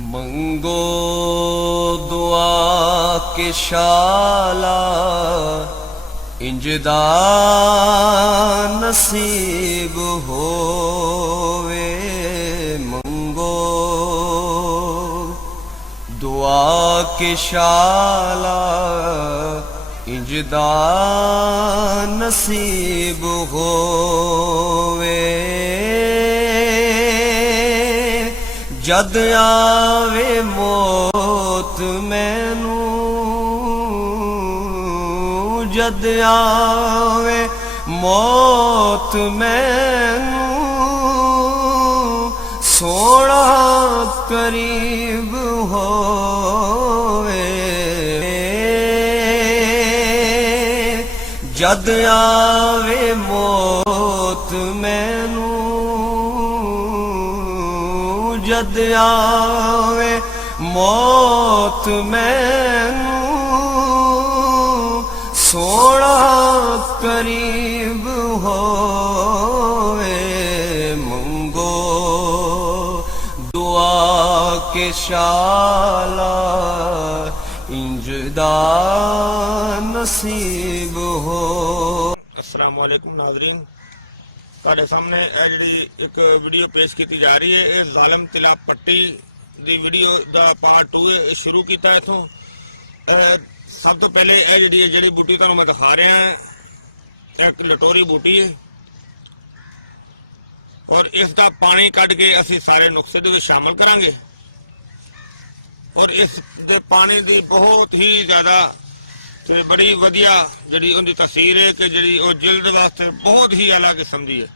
मंगो दुआ के शाला इंजदा नसीब होवे। मंगो दुआ के शाला इंजदा नसीब होवे। जद आवे मौत मैनू, जद आवे मौत मैनू, सोना करीब होवे। जद आवे मौत मैनू, जद आवे मौत मैनू, सोना करीब होवे। मंगो दुआ के शाला इंजदा नसीब हो। अस्सलाम वालेकुम नाज़रीन, ਤੁਹਾਡੇ ਸਾਹਮਣੇ ਇਹ ਜਿਹੜੀ ਇੱਕ ਵੀਡੀਓ ਪੇਸ਼ ਕੀਤੀ ਜਾ ਰਹੀ ਹੈ। ਇਹ ਜ਼ਾਲਮ ਤਿਲਾ ਪੱਟੀ ਦੀ ਵੀਡੀਓ ਦਾ ਪਾਰਟ 2 ਹੈ। ਸ਼ੁਰੂ ਕੀਤਾ ਇਥੋਂ। ਸਭ ਤੋਂ ਪਹਿਲੇ ਇਹ ਜਿਹੜੀ ਬੂਟੀ ਤੁਹਾਨੂੰ ਮੈਂ ਦਿਖਾ ਰਿਹਾ ਹਾਂ, ਇੱਕ ਲਟੋਰੀ ਬੂਟੀ ਹੈ ਔਰ ਇਸ ਦਾ ਪਾਣੀ ਕੱਢ ਕੇ ਅਸੀਂ ਸਾਰੇ ਨੁਕਸੇ ਦੇ ਵਿੱਚ ਸ਼ਾਮਲ ਕਰਾਂਗੇ। ਔਰ ਇਸ ਦੇ ਪਾਣੀ ਦੀ ਬਹੁਤ ਹੀ ਜ਼ਿਆਦਾ ਤੇ ਬੜੀ ਵਧੀਆ ਜਿਹੜੀ ਉਹਦੀ ਤਸੀਰ ਹੈ ਕਿ ਜਿਹੜੀ ਉਹ ਜਿਲਦ ਵਾਸਤੇ ਬਹੁਤ ਹੀ ਆਲਾ ਕਿਸਮ ਦੀ ਹੈ।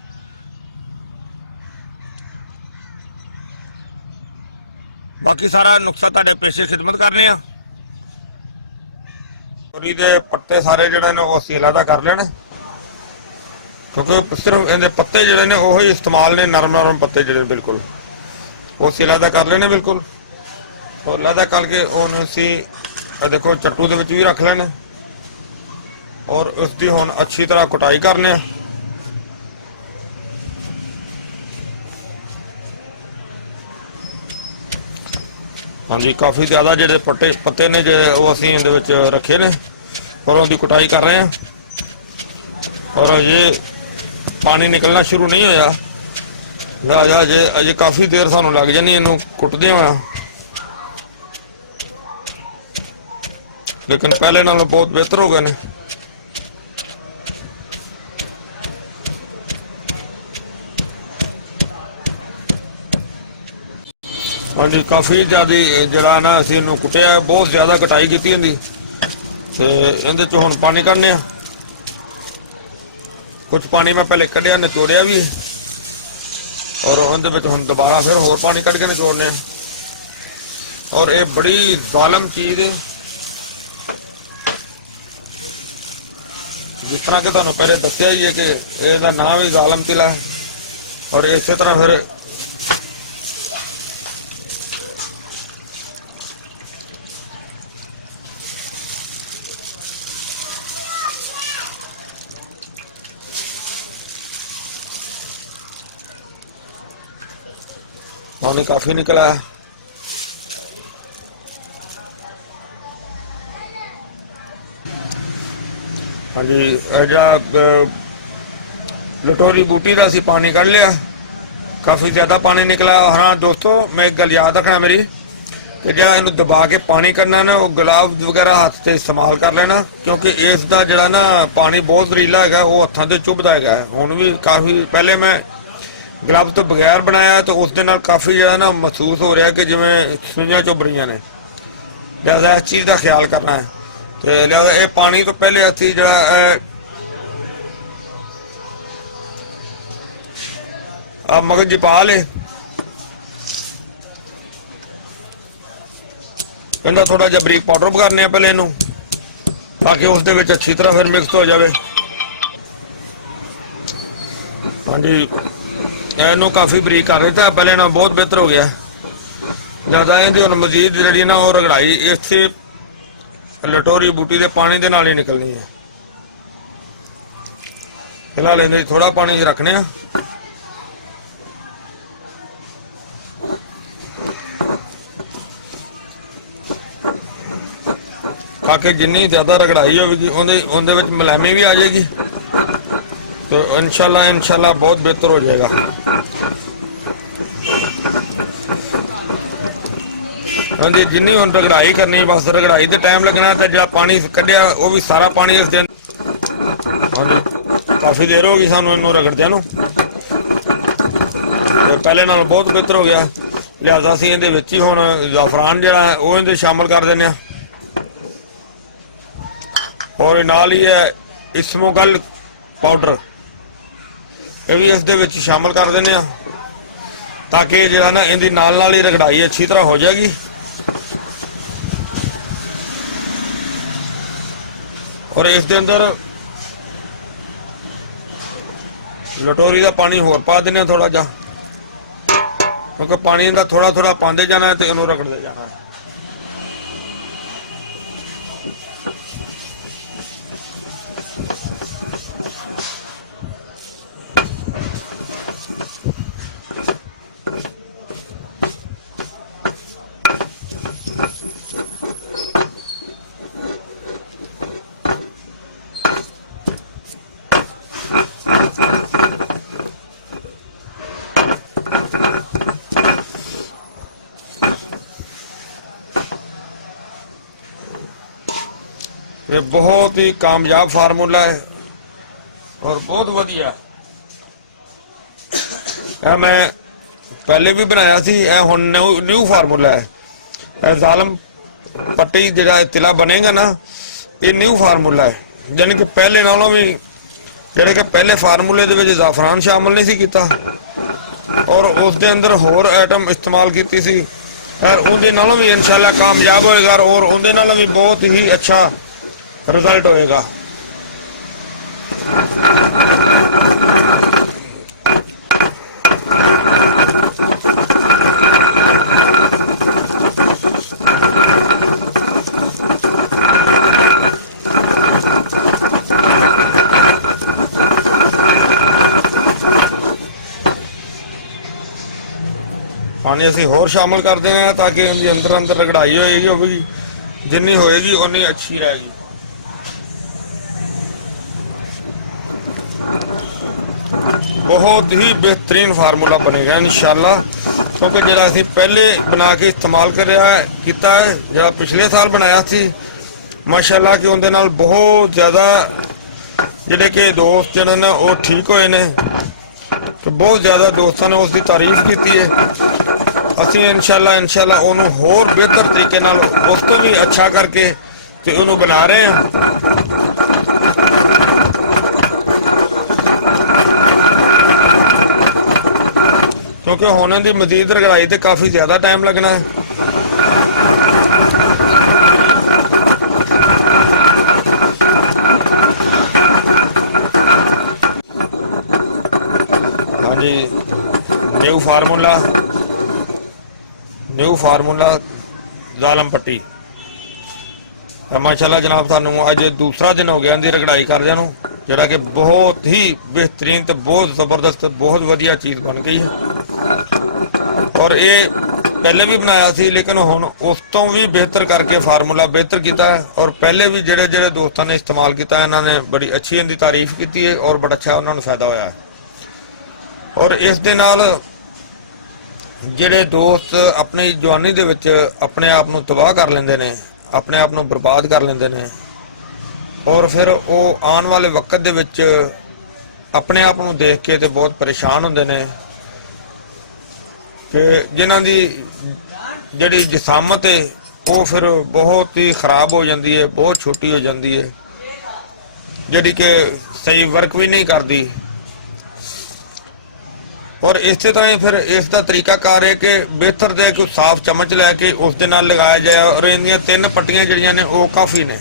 ਬਾਕੀ ਸਾਰਾ ਨੁਕਸਾ ਤੁਹਾਡੇ ਪੇਸ਼ੇ ਖਿਦਮਤ ਕਰ ਰਹੇ ਆ। ਤੋਰੀ ਦੇ ਪੱਤੇ ਸਾਰੇ ਜਿਹੜੇ ਨੇ ਉਹ ਅਸੀਂ ਅਲੱਗਾ ਕਰ ਲੈਣੇ, ਕਿਉਂਕਿ ਸਿਰਫ ਇਹਦੇ ਪੱਤੇ ਜਿਹੜੇ ਨੇ ਉਹ ਹੀ ਇਸਤੇਮਾਲ ਨੇ, ਨਰਮ ਪੱਤੇ ਜਿਹੜੇ ਬਿਲਕੁਲ ਉਹ ਅਸੀਂ ਅਲੱਗਾ ਕਰ ਲੈਣੇ ਬਿਲਕੁਲ। ਔਰ ਅਲੱਗਾ ਕਰਕੇ ਉਹਨੂੰ ਅਸੀਂ ਦੇਖੋ ਚੱਟੂ ਦੇ ਵਿੱਚ ਵੀ ਰੱਖ ਲੈਣਾ ਔਰ ਉਸ ਦੀ ਹੁਣ ਅੱਛੀ ਤਰ੍ਹਾਂ ਕੁਟਾਈ ਕਰਨੇ ਆ। ਹਾਂਜੀ, ਕਾਫੀ ਜ਼ਿਆਦਾ ਜਿਹੜੇ ਪੱਤੇ ਨੇ ਜਿਹੜੇ ਉਹ ਅਸੀਂ ਇਹਦੇ ਵਿੱਚ ਰੱਖੇ ਨੇ ਔਰ ਉਹਦੀ ਕੁਟਾਈ ਕਰ ਰਹੇ ਆ। ਔਰ ਅਜੇ ਪਾਣੀ ਨਿਕਲਣਾ ਸ਼ੁਰੂ ਨਹੀਂ ਹੋਇਆ, ਲਿਹਾਜ਼ਾ ਅਜੇ ਕਾਫੀ ਦੇਰ ਸਾਨੂੰ ਲੱਗ ਜਾਣੀ ਇਹਨੂੰ ਕੁੱਟਦੇ ਹੋਇਆ, ਲੇਕਿਨ ਪਹਿਲੇ ਨਾਲੋਂ ਬਹੁਤ ਬਿਹਤਰ ਹੋ ਗਏ ਨੇ। ਹਾਂਜੀ, ਕਾਫੀ ਜ਼ਿਆਦਾ ਜਿਹੜਾ ਨਾ ਅਸੀਂ ਇਹਨੂੰ ਕੁੱਟਿਆ, ਬਹੁਤ ਜ਼ਿਆਦਾ ਕਟਾਈ ਕੀਤੀ ਇਹਦੀ ਤੇ ਇਹਦੇ ਚ ਹੁਣ ਪਾਣੀ ਕੱਢਨੇ ਆ। ਕੁਝ ਪਾਣੀ ਮੈਂ ਪਹਿਲੇ ਕੱਢਿਆ, ਨਿਚੋੜਿਆ ਵੀ ਔਰ ਉਹਦੇ ਵਿੱਚ ਹੁਣ ਦੁਬਾਰਾ ਫਿਰ ਹੋਰ ਪਾਣੀ ਕੱਢ ਕੇ ਨਿਚੋੜਨੇ ਆ। ਔਰ ਇਹ ਬੜੀ ਜ਼ਾਲਮ ਚੀਜ਼ ਹੈ, ਜਿਸ ਤਰ੍ਹਾਂ ਕਿ ਤੁਹਾਨੂੰ ਪਹਿਲੇ ਦੱਸਿਆ ਹੀ ਹੈ ਕਿ ਇਹਦਾ ਨਾਮ ਹੀ ਜ਼ਾਲਮ ਤਿਲਾ ਹੈ। ਔਰ ਇਸੇ ਤਰ੍ਹਾਂ ਫਿਰ पानी काफी निकला है। हाँ जी, लटोरी बूटी का असी पानी कढ़ लिया, काफ़ी ज़्यादा पानी निकला। हाँ दोस्तों, मैं एक गल याद रखना मेरी कि जो इन्हू दबा के पानी करना ना, वो ग्लव्स वगैरह हाथ से इस्तेमाल कर लेना, क्योंकि इसका जरा ना पानी बहुत जरीला है, वो हथों से चुभदा है। हुण भी काफ़ी पहले मैं ग्लव्स तो बगैर बनाया तो उस दे नाल काफ़ी जो है ना महसूस हो रहा है कि जिवें सुइयां चुभ रही ने। लिहाजा इस चीज़ का ख्याल करना है। तो लिहाजा ये पानी तो पहले असी जरा मगज जी पा ले, कहता थोड़ा जिहा बरीक पाउडर करने पहले इनू, ताकि उस दे विच अच्छी तरह फिर मिक्स हो जाए। हाँ जी, ਇਹਨੂੰ ਕਾਫੀ ਬਰੀਕ ਕਰ ਦਿੱਤਾ ਪਹਿਲੇ ਨਾਲ, ਬਹੁਤ ਬਿਹਤਰ ਹੋ ਗਿਆ। ਜ਼ਿਆਦਾ ਇਹਦੀ ਹੁਣ ਮਜ਼ੀਦ ਜਿਹੜੀ ਨਾ ਉਹ ਰਗੜਾਈ ਇਸੇ ਲਟੋਰੀ ਬੂਟੀ ਦੇ ਪਾਣੀ ਦੇ ਨਾਲ ਹੀ ਨਿਕਲਣੀ ਹੈ। ਫਿਲਹਾਲ ਇਹਦੇ ਥੋੜਾ ਪਾਣੀ ਚ ਰੱਖਣੇ ਆ। ताकि जिन्नी ज़्यादा रगड़ाई होगी उनके विच मुलायमी भी आ जाएगी, तो इंशाल्लाह बहुत बेहतर हो जाएगा। हाँ जी, जिन्नी हुण रगड़ाई करनी, बस रगड़ाई ते टाइम लगना, तो जो पानी कढ़िया वो भी सारा पानी इस दिन। हाँ जी, काफ़ी देर हो गई सानू इनू रगड़दियां नू, पहले नाल बहुत बेहतर हो गया। लिहाजा असीं इहदे विच ही हुण ज़ाफरान जिहड़ा है वो इहदे शामिल कर दिंदे आ, और नाल ही है इस्मोगल पाउडर, ये भी इस दे विच शामिल कर दिंदे आ, ताकि जिहड़ा ना इहदी नाल ही रगड़ाई अच्छी तरह हो जाएगी। और इस दे अंदर लटोरी का पानी होर पा देने थोड़ा जा, क्योंकि पानी का थोड़ा थोड़ा पाते जाना है तो इनू रगड़ते जाना है। ये बहुत ही कामयाब फार्मूला है और बहुत वधिया। मैं पहले भी बनाया सी, हुण न्यू फार्मूला है। जालम पट्टी जिहड़ा तिला बनेगा ना, ये न्यू फार्मूला है, यानी कि पहले नालों भी जिहड़े कि पहले फार्मूले दे विच ज़ाफरान शामिल नहीं सी कीता और उस दे अंदर होर आइटम इस्तेमाल कीती सी, और उहदे नालों भी इंशाल्लाह कामयाब होएगा और उहदे नालों भी बहुत ही अच्छा रिजल्ट होएगा। पानी असीं होर शामिल करते हैं ताकि उनके अंदर अंदर रगड़ाई होएगी, जिन्नी होएगी उन्नी अच्छी रहेगी। बहुत ही बेहतरीन फार्मूला बनेगा इंशाल्लाह, क्योंकि जिहड़ा असीं पहले बना के इस्तेमाल किया है, जिहड़ा पिछले साल बनाया सी माशाल्लाह कि उनदे नाल बहुत ज़्यादा जिहड़े कि दोस्त जिहड़े ने वो ठीक होए ने, तो बहुत ज़्यादा दोस्तों ने उसकी तारीफ की है। असीं इंशाल्लाह उन्होंने होर बेहतर तरीके नाल उस तो भी अच्छा करके तो उन्होंने बना रहे हैं। क्योंकि होने की मजीद रगड़ाई तो काफ़ी ज़्यादा टाइम लगना है। हाँ जी, न्यू फार्मूला जालम पट्टी माशाल्लाह जनाब, थानू अज दूसरा दिन हो गया इनकी रगड़ाई करदियां नूं, जिहड़ा कि बहुत ही बेहतरीन तो बहुत जबरदस्त बहुत वधिया चीज़ बन गई है। और ये पहले भी बनाया सी, लेकिन हुण उस तो भी बेहतर करके फार्मूला बेहतर किया है। और पहले भी जेड़े जेड़े दोस्तों ने इस्तेमाल किया इन्होंने बड़ी अच्छी इनकी तारीफ की है और बड़ा अच्छा उन्होंने फायदा होया है। और इस दे नाल जेड़े दोस्त अपनी जवानी दे विच अपने आप नूं तबाह कर लेंदे ने, अपने आप नूं बर्बाद कर लेंदे ने, और फिर वो आने वाले वक्त दे विच अपने आप नूं देख के ते बहुत परेशान होंदे ने कि जिन्हां दी जिहड़ी जिसामत है वो फिर बहुत ही खराब हो जाती है, बहुत छोटी हो जाती है, जिहड़ी कि सही वर्क भी नहीं करती। और इस तरह फिर इसका तरीकाकार है कि बेहतर दे कोई साफ चम्मच लैके उस दे नाल लगाया जाए। और इनदियां 3 पट्टियां जिहड़ियां ने वो काफ़ी ने,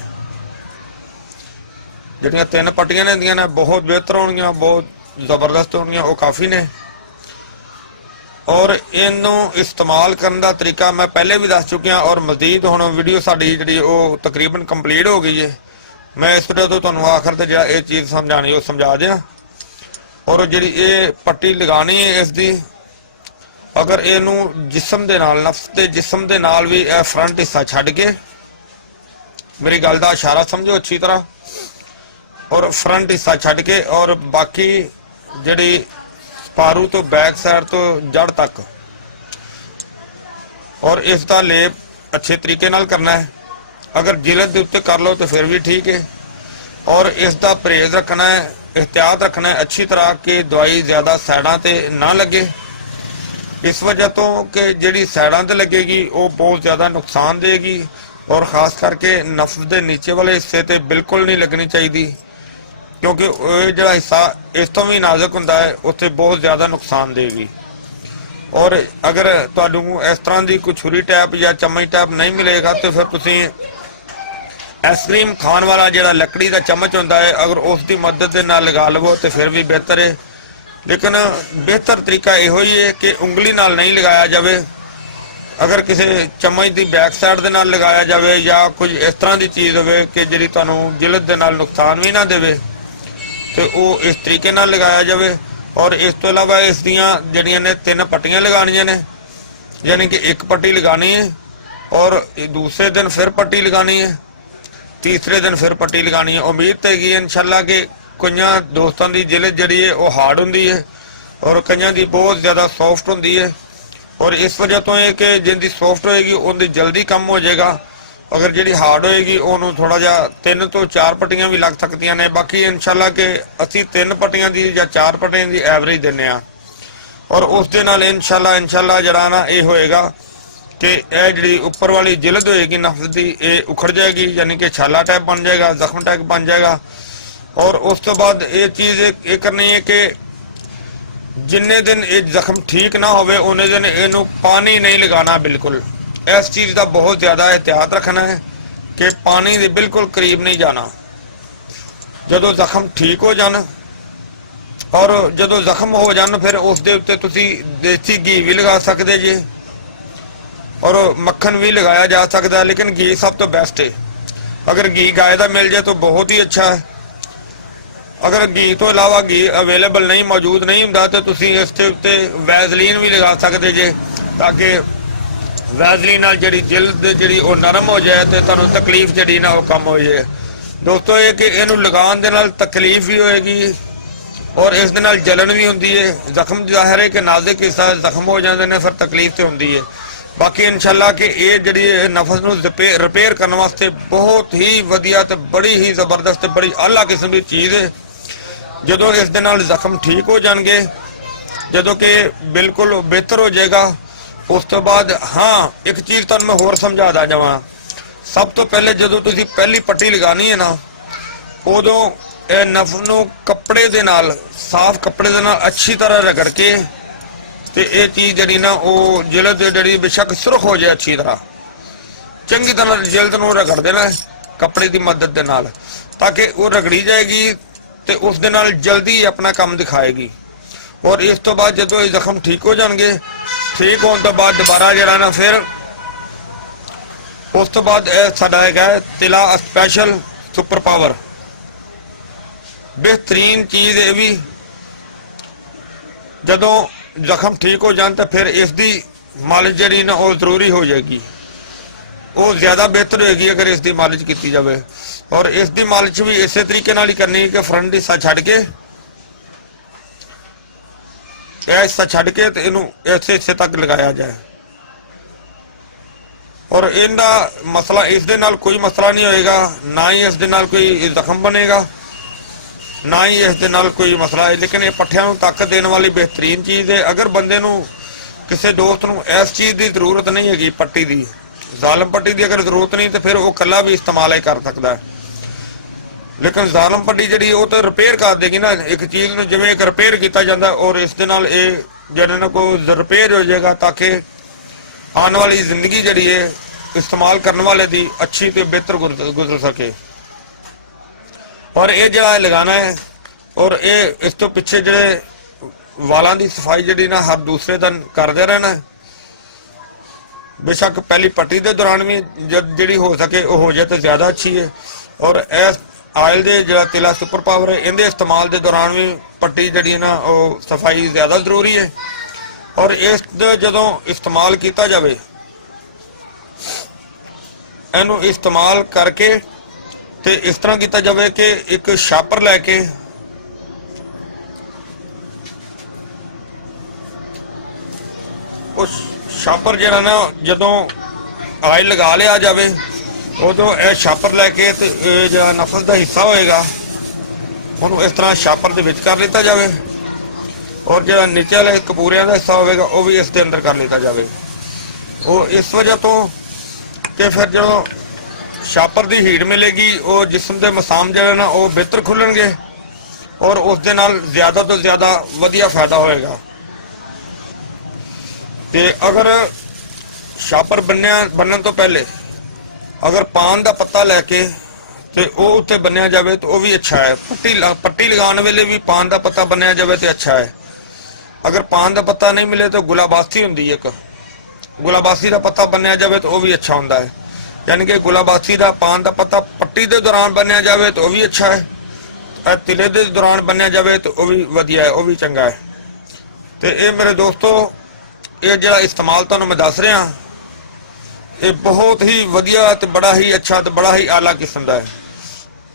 जिहड़ियां 3 पट्टियां ने इहदियां ने बहुत बेहतर होणगियां, बहुत जबरदस्त होणगियां, वो काफ़ी ने। और इनू इस्तेमाल करने का तरीका मैं पहले भी दस चुकिया और मजीद हुण वीडियो साडी जिहड़ी वो तकरीबन कंप्लीट हो गई है। मैं इस वीडियो तो तुहानूं आखिर ते जिहड़ा ये चीज़ समझानी वो समझा दियां। और जिहड़ी ये पट्टी लगानी है इसकी, अगर इनू जिस्म दे नाल नफ्स ते जिस्म दे नाल भी फ्रंट हिस्सा छड्ड के मेरी गल का इशारा समझो अच्छी तरह। और फ्रंट हिस्सा छड्ड के और बाकी जिहड़ी पारू तो बैक साइड तो जड़ तक और इसका लेप अच्छे तरीके नाल करना है। अगर जिलद दे उत्ते कर लो तो फिर भी ठीक है। और इसका परहेज रखना है, एहतियात रखना है अच्छी तरह कि दवाई ज़्यादा साइडां ते ना लगे। इस वजह तो कि जिहड़ी साइडां ते लगेगी वो बहुत ज़्यादा नुकसान देगी और ख़ास करके नफ्स के नीचे वाले हिस्से ते बिल्कुल नहीं लगनी चाहिए, क्योंकि जो हिस्सा इस तो भी नाजुक हुंदा है उत्थे बहुत ज़्यादा नुकसान देगी। और अगर तुहानू इस तरह की कोई छुरी टैप या चम्मच टैप नहीं मिलेगा तो फिर तुसी आइसक्रीम खाने वाला जो लकड़ी का चम्मच होता है अगर उसकी मदद के नाल लगा लवो तो फिर भी बेहतर है। लेकिन बेहतर तरीका यो ही है कि उंगली नाल नहीं लगाया जाए। अगर किसी चम्मच की बैक साइड के नाल लगाया जाए या कुछ इस तरह की चीज़ हो कि जी तुहानू जिलद के नाल नुकसान भी ना देवे तो वो इस तरीके नाल लगाया जाए। और इस तो इलावा इस दियाँ जड़ियाँ ने 3 पट्टियाँ लगानियाँ ने, यानी कि एक पट्टी लगानी है और दूसरे दिन फिर पट्टी लगानी है, तीसरे दिन फिर पट्टी लगानी है। उम्मीद है कि इंशाल्लाह कि कई दोस्तों की जिलद जड़ी है वो हार्ड होंगी है और कई की बहुत ज़्यादा सॉफ्ट होंगी है। और इस वजह तो है कि जिनकी सॉफ्ट होएगी उनकी जल्दी कम हो जाएगा। अगर जी हार्ड होएगी उन्होंने थोड़ा जहा 3 तो 4 पट्टियां भी लग सकती ने। बाकी इंशाल्लाह कि असी 3 पट्टियां की या 4 पट्टियां की एवरेज देने और उस दे नाल इंशाल्लाह जरा ना ये होएगा कि यह जी उपर वाली जिलद होएगी नफ्स की ये उखड़ जाएगी, यानी कि छाला टाइप बन जाएगा, जख्म टाइप बन जाएगा। और उस तो बाद ये चीज़ ये करनी है कि जिन्ने दिन ये जख्म ठीक ना होवे उन्ने दिन इनू पानी नहीं लगाना बिल्कुल। इस चीज़ का बहुत ज़्यादा एहतियात रखना है कि पानी के बिल्कुल करीब नहीं जाना। जदों जख्म ठीक हो जान और जदों जख्म हो जान फिर उस दे उत्ते तुसी देसी घी भी लगा सकते जी और मक्खन भी लगाया जा सकता है, लेकिन घी सब तो बेस्ट है। अगर घी गाय का मिल जाए तो बहुत ही अच्छा है। अगर घी तो इलावा घी अवेलेबल नहीं मौजूद नहीं होंदा तो तुसी इसके उत्ते वैसलीन भी लगा सकते जे, ताकि वैसलीन नाल जिहड़ी जिल्द जिहड़ी वो नरम हो जाए तो तुहानू तकलीफ जिहड़ी ना वो कम हो जाए। दोस्तों ये कि इनू लगाउण दे नाल तकलीफ भी होएगी और इस दे नाल जलन भी होंदी है। जख्म जाहिर है कि नाजुक हिस्सा जख्म हो जाते हैं फिर तकलीफ तो होंदी है। बाकी इंशाल्लाह कि ये जिहड़ी नफस नू रिपेयर करने वास्ते बहुत ही वधिया ते बड़ी ही जबरदस्त बड़ी आला किस्म की चीज़ है। जदों इस दे नाल जख्म ठीक हो जाएंगे, जदों कि बिल्कुल बेहतर हो जाएगा, उस तो बाद हाँ एक चीज़ तुहानू मैं होर समझा जावां। सब तो पहले जदों तुसीं पहली पट्टी लगानी है ना उदों नफ्स नू कपड़े दे नाल साफ कपड़े दे नाल अच्छी तरह रगड़ के ते ये चीज़ जिहड़ी ना वो जिलद जिहड़ी बेशक सुरख हो जाए अच्छी तरह चंगी तरह जिलद नू रगड़ देना है कपड़े की मदद दे नाल, ताकि वो रगड़ी जाएगी तो उस दे नाल जल्दी अपना काम दिखाएगी। और इस तो बाद जो जख्म ठीक हो जाएंगे, ठीक होने तो बाद दोबारा जरा ना फिर उस तो बाद साडा है तिला स्पैशल सुपर पावर बेहतरीन चीज़ है भी। जदों जख्म ठीक हो जाए तो फिर इसकी मालिश जी ना वो जरूरी हो जाएगी, वो ज़्यादा बेहतर होएगी अगर इसकी मालिश की जाए। और इसकी मालिश भी इस तरीके नाल ही करनी है कि फ्रंट हिस्सा छड्ड के यह हिस्सा छड्ड के तो इनू इस हिस्से तक लगाया जाए। और इनका मसला इस दे नाल कोई मसला नहीं होएगा, ना ही इस दे नाल कोई जख्म बनेगा, ना ही इस दे नाल कोई मसला है। लेकिन ये पट्ठियां नू ताकत देने वाली बेहतरीन चीज़ है। अगर बंदे नू किसी दोस्त नू इस चीज़ की जरूरत नहीं हैगी पट्टी की, जालम पट्टी की अगर जरूरत नहीं तो फिर वो कला भी इस्तेमाल ही कर सकता है। लेकिन जालम पट्टी जी वो तो रिपेयर कर देगी ना एक चीज़ में, जिवें एक रिपेयर किया जाता है और इस दे नाल ये जिहड़े ना को रिपेयर हो जाएगा, ताकि आने वाली जिंदगी जी है इस्तेमाल करने वाले की अच्छी तो बेहतर गुजर सके। और ये जरा लगाना है और ये इस तो पिछे जड़े वालों की सफाई जी ना हर दूसरे दिन करते रहना है। बेशक पहली पट्टी के दौरान भी जब जी हो सके वो हो जाए तो ज़्यादा अच्छी है। और इस आयल के जो तिला सुपर पावर है इनके इस्तेमाल के दौरान भी पट्टी जी ना वो सफाई ज़्यादा जरूरी है। और इस जदों इस्तेमाल किया जाए ਇਹਨੂੰ ਇਸਤੇਮਾਲ ਕਰਕੇ ਤੇ ਇਸ ਤਰ੍ਹਾਂ ਕੀਤਾ ਜਾਵੇ ਕਿ ਇੱਕ ਛਾਪਰ ਲੈ ਕੇ ਉਸ ਛਾਪਰ ਜਿਹੜਾ ਨਾ ਜਦੋਂ ਆਇਲ ਲਗਾ ਲਿਆ ਜਾਵੇ ਉਦੋਂ ਇਹ ਛਾਪਰ ਲੈ ਕੇ ਤੇ ਇਹ ਜਿਹੜਾ ਨਫਸ ਦਾ ਹਿੱਸਾ ਹੋਏਗਾ ਉਹਨੂੰ ਇਸ ਤਰ੍ਹਾਂ ਛਾਪਰ ਦੇ ਵਿੱਚ ਕਰ ਲਿੱਤਾ ਜਾਵੇ ਔਰ ਜਿਹੜਾ ਨੀਚੇ ਵਾਲੇ ਕਪੂਰਿਆਂ ਦਾ ਹਿੱਸਾ ਹੋਵੇਗਾ ਉਹ ਵੀ ਇਸ ਦੇ ਅੰਦਰ ਕਰ ਲਿੱਤਾ ਜਾਵੇ। ਉਹ ਇਸ ਵਜ੍ਹਾ ਤੋਂ ਕਿ ਫਿਰ ਜਦੋਂ ਛਾਪਰ ਦੀ ਹੀਟ ਮਿਲੇਗੀ ਉਹ ਜਿਸਮ ਦੇ ਮਸਾਮ ਜਿਹੜੇ ਨਾ ਉਹ ਬਿਹਤਰ ਖੁੱਲਣਗੇ ਔਰ ਉਸ ਦੇ ਨਾਲ ਜ਼ਿਆਦਾ ਤੋਂ ਜ਼ਿਆਦਾ ਵਧੀਆ ਫਾਇਦਾ ਹੋਏਗਾ। ਤੇ ਅਗਰ ਛਾਪਰ ਬੰਨਣ ਤੋਂ ਪਹਿਲੇ ਅਗਰ ਪਾਨ ਦਾ ਪੱਤਾ ਲੈ ਕੇ ਤੇ ਉਹ ਉੱਤੇ ਬੰਨਿਆ ਜਾਵੇ ਤਾਂ ਉਹ ਵੀ ਅੱਛਾ ਹੈ। ਪੱਟੀ ਲਗਾਉਣ ਵੇਲੇ ਵੀ ਪਾਨ ਦਾ ਪੱਤਾ ਬੰਨਿਆ ਜਾਵੇ ਤੇ ਅੱਛਾ ਹੈ। ਅਗਰ ਪਾਨ ਦਾ ਪੱਤਾ ਨਹੀਂ ਮਿਲੇ ਤਾਂ ਗੁਲਾਬਾਸੀ ਹੁੰਦੀ ਹੈ, ਇੱਕ ਗੁਲਾਬਾਸੀ ਦਾ ਪੱਤਾ ਬੰਨਿਆ ਜਾਵੇ ਤਾਂ ਉਹ ਵੀ ਅੱਛਾ ਹੁੰਦਾ ਹੈ। ਯਾਨੀ ਕਿ ਗੁਲਾਬਾਸੀ ਦਾ ਪਾਨ ਦਾ ਪੱਤਾ ਪੱਟੀ ਦੇ ਦੌਰਾਨ ਬੰਨਿਆ ਜਾਵੇ ਤਾਂ ਉਹ ਵੀ ਅੱਛਾ ਹੈ, ਤਿਲੇ ਦੇ ਦੌਰਾਨ ਬੰਨਿਆ ਜਾਵੇ ਤਾਂ ਉਹ ਵੀ ਵਧੀਆ ਹੈ, ਉਹ ਵੀ ਚੰਗਾ ਹੈ। ਤੇ ਇਹ ਮੇਰੇ ਦੋਸਤੋ ਇਹ ਜਿਹੜਾ ਇਸਤੇਮਾਲ ਤੁਹਾਨੂੰ ਮੈਂ ਦੱਸ ਰਿਹਾ ਇਹ ਬਹੁਤ ਹੀ ਵਧੀਆ ਤੇ ਬੜਾ ਹੀ ਅੱਛਾ ਤੇ ਬੜਾ ਹੀ ਆਲਾ ਕਿਸਮ ਦਾ ਹੈ।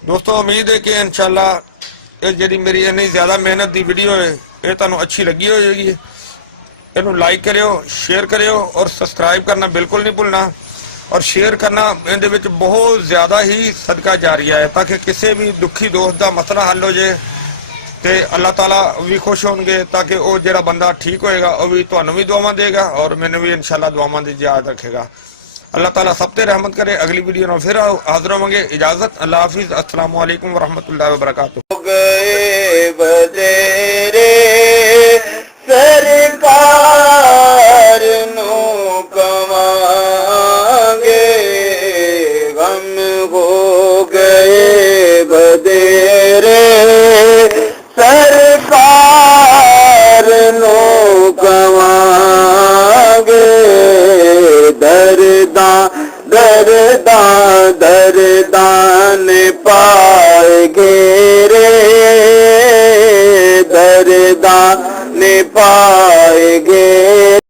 ਦੋਸਤੋ ਉਮੀਦ ਹੈ ਕਿ ਇਨਸ਼ਾਅੱਲਾ ਇਹ ਜਿਹੜੀ ਮੇਰੀ ਇੰਨੀ ਜ਼ਿਆਦਾ ਮਿਹਨਤ ਦੀ ਵੀਡੀਓ ਹੈ ਇਹ ਤੁਹਾਨੂੰ ਅੱਛੀ ਲੱਗੀ ਹੋਵੇਗੀ। ਇਹਨੂੰ ਲਾਈਕ ਕਰਿਓ, ਸ਼ੇਅਰ ਕਰਿਓ ਔਰ ਸਬਸਕ੍ਰਾਈਬ ਕਰਨਾ ਬਿਲਕੁਲ ਨਹੀਂ ਭੁੱਲਣਾ ਔਰ ਸ਼ੇਅਰ ਕਰਨਾ। ਇਹਦੇ ਵਿੱਚ ਬਹੁਤ ਜ਼ਿਆਦਾ ਹੀ ਸਦਕਾ ਜਾਰੀਆ ਹੈ ਤਾਂ ਕਿ ਕਿਸੇ ਵੀ ਦੁਖੀ ਦੋਸਤ ਦਾ ਮਸਲਾ ਹੱਲ ਹੋ ਜਾਏ ਤੇ ਅੱਲਾਹ ਤਾਲਾ ਵੀ ਖੁਸ਼ ਹੋਣਗੇ ਤਾਂ ਕਿ ਉਹ ਜਿਹੜਾ ਬੰਦਾ ਠੀਕ ਹੋਏਗਾ ਉਹ ਵੀ ਤੁਹਾਨੂੰ ਵੀ ਦੁਆਵਾਂ ਦੇਗਾ ਔਰ ਮੈਨੂੰ ਵੀ ਇਨਸ਼ਾਅੱਲਾ ਦੁਆਵਾਂ ਦੀ ਯਾਦ ਰੱਖੇਗਾ। अल्लाह ताला सब पे रहमत करे। अगली वीडियो में फिर हाजिर होंगे। इजाजत, अल्लाह हाफिज, अस्सलामु अलैकुम व रहमतुल्लाहि व बरकातुहू। गए बतेरे सरकार नु कमांगे, गम हो गए बतेरे सरकार नु कमांगे, दर्दा दर्दा दर्दान पाएगे रे, दर्दान पाएगे।